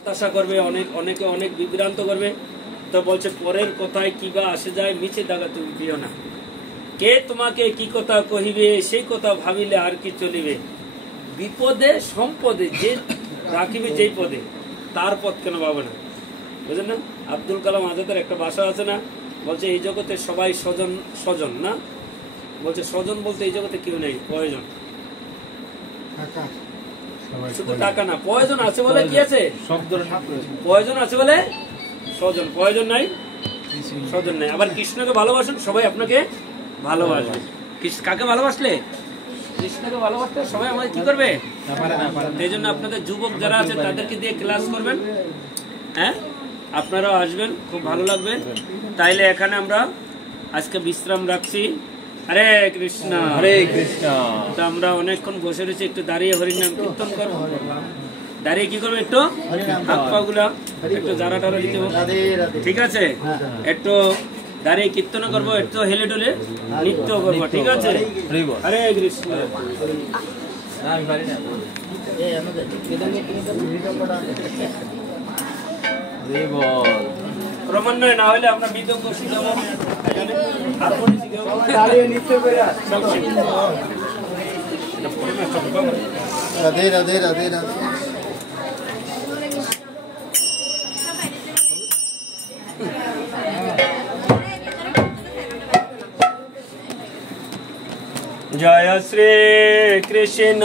হতাশা করবে, অনেকে অনেক বিভ্রান্ত করবে। তো বলছে পরের কথায় কিবা আসে যায়, মিছে দাগা তুমি দিও না। কে তোমাকে কি কথা কহিবে, সেই কথা ভাবিলে আর কি চলিবে। বিপদে সম্পদে যে রাখিবে যেই পদে, তার পথ কেন পাবে না, বুঝলেন না? আব্দুল কালাম আজাদের একটা ভাষা আছে না, বলছে এই জগতে সবাই স্বজন স্বজন না, বলছে স্বজন বলতে এই জগতে কেউ নেই, প্রয়োজন। শুধু টাকা না, প্রয়োজন আছে বলে কি আছে, প্রয়োজন আছে বলে স্বজন, প্রয়োজন নাই স্বজন নাই। আবার কৃষ্ণকে ভালোবাসুন, সবাই আপনাকে ভালোবাসবে। কাকে ভালোবাসলে, কৃষ্ণকে ভালোবাসলে সবাই আমাদের কি করবে। এই জন্য আপনাদের যুবক যারা আছে তাদেরকে দিয়ে ক্লাস করবেন, হ্যাঁ আপনারাও আসবেন, খুব ভালো লাগবে। তাইলে এখানে আমরা আজকে বিশ্রাম রাখছি। হরে কৃষ্ণ হরে কৃষ্ণ। তো আমরা অনেকক্ষণ বসে রয়েছি, একটু দাঁড়িয়ে হরিনাম কীর্তন করবো। দাঁড়িয়ে কি করবো, একটু হাত পা গুলা একটু জারা টারা দিতে হবে, ঠিক আছে? একটু দাঁড়িয়ে কীর্তন করবো, একটু হেলে ডুলে নৃত্য করবো, ঠিক আছে? হরে কৃষ্ণ। ক্রমান্বয়ে না হলে আমরা মৃদঙ্গ শিখাবো, হারমোনি শিখাবো, রাধে রাধে রাধে রাধে। জয় শ্রী কৃষ্ণ।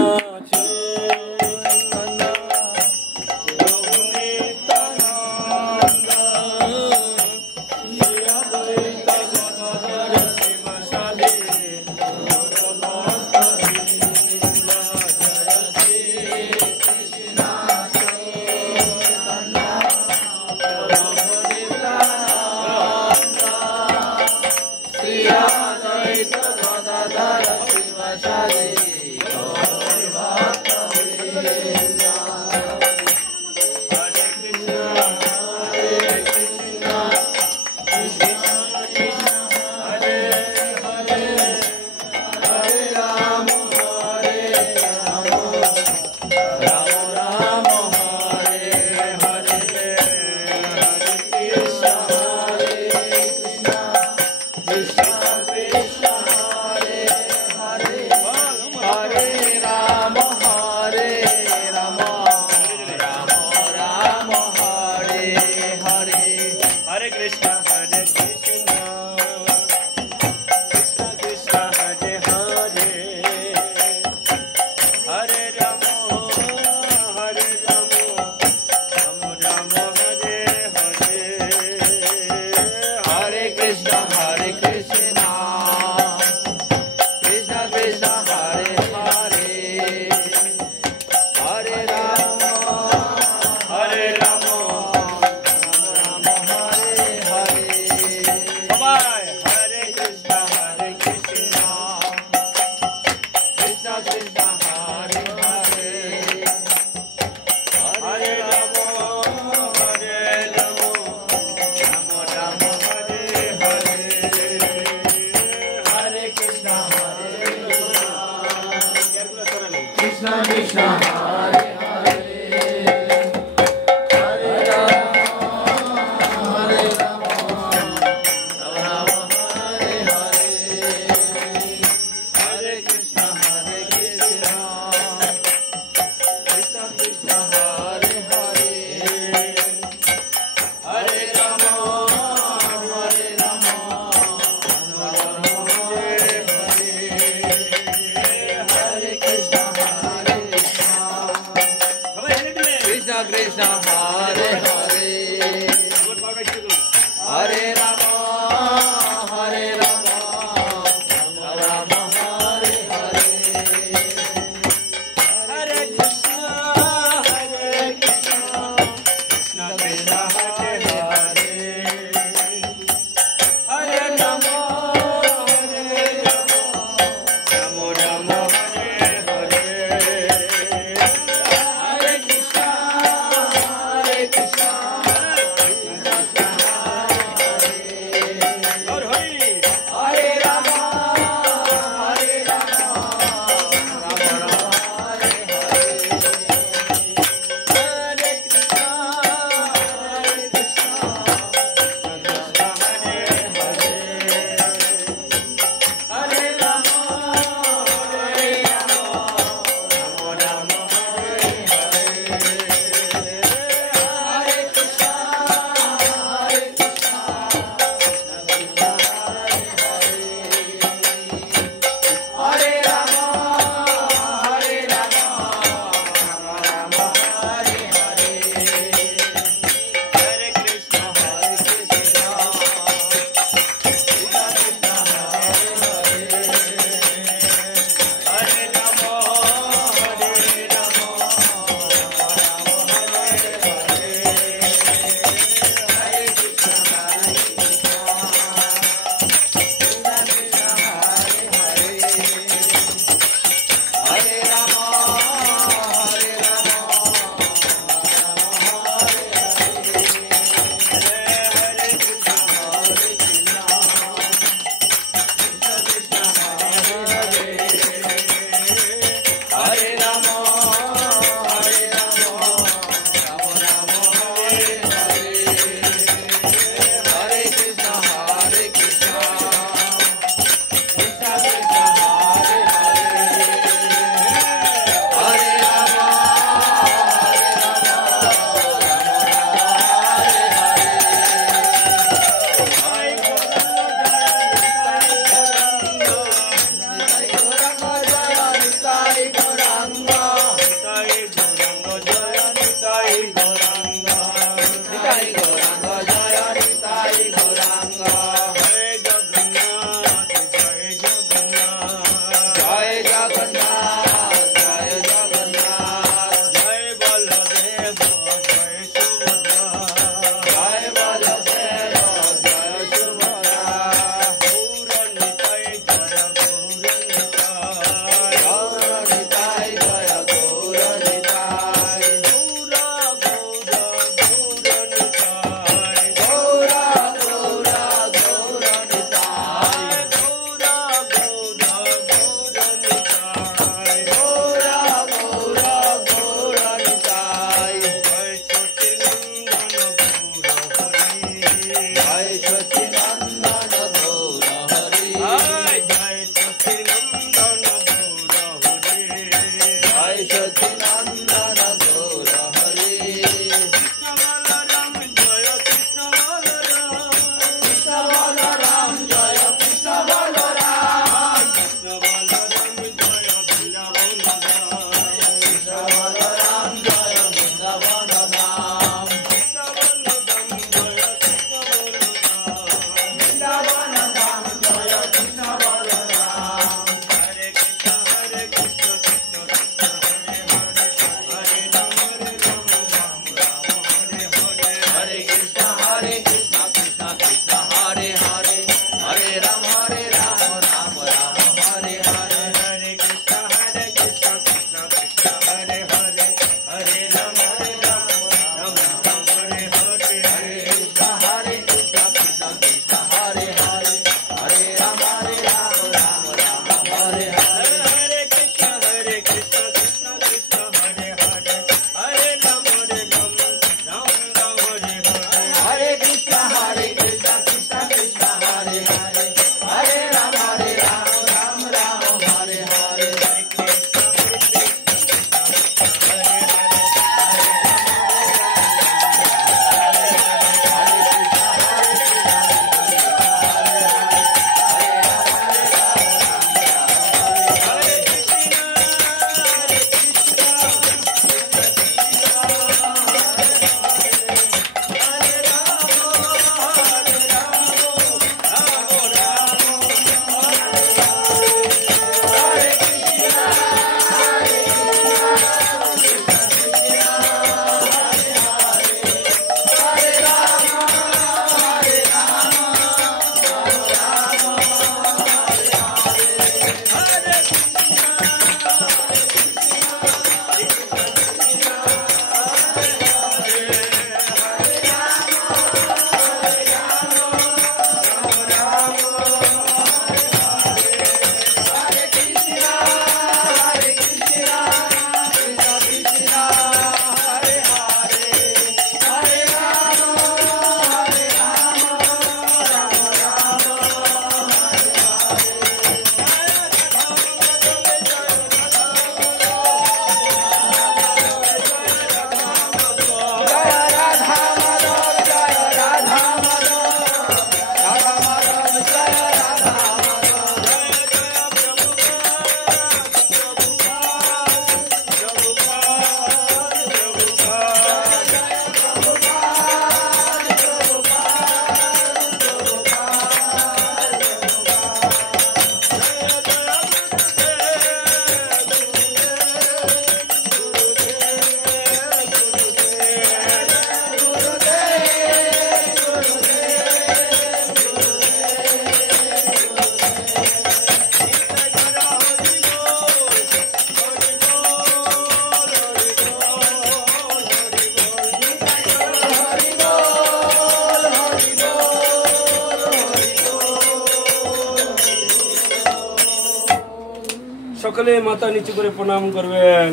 সকলে মাথা নিচু করে প্রণাম করবেন।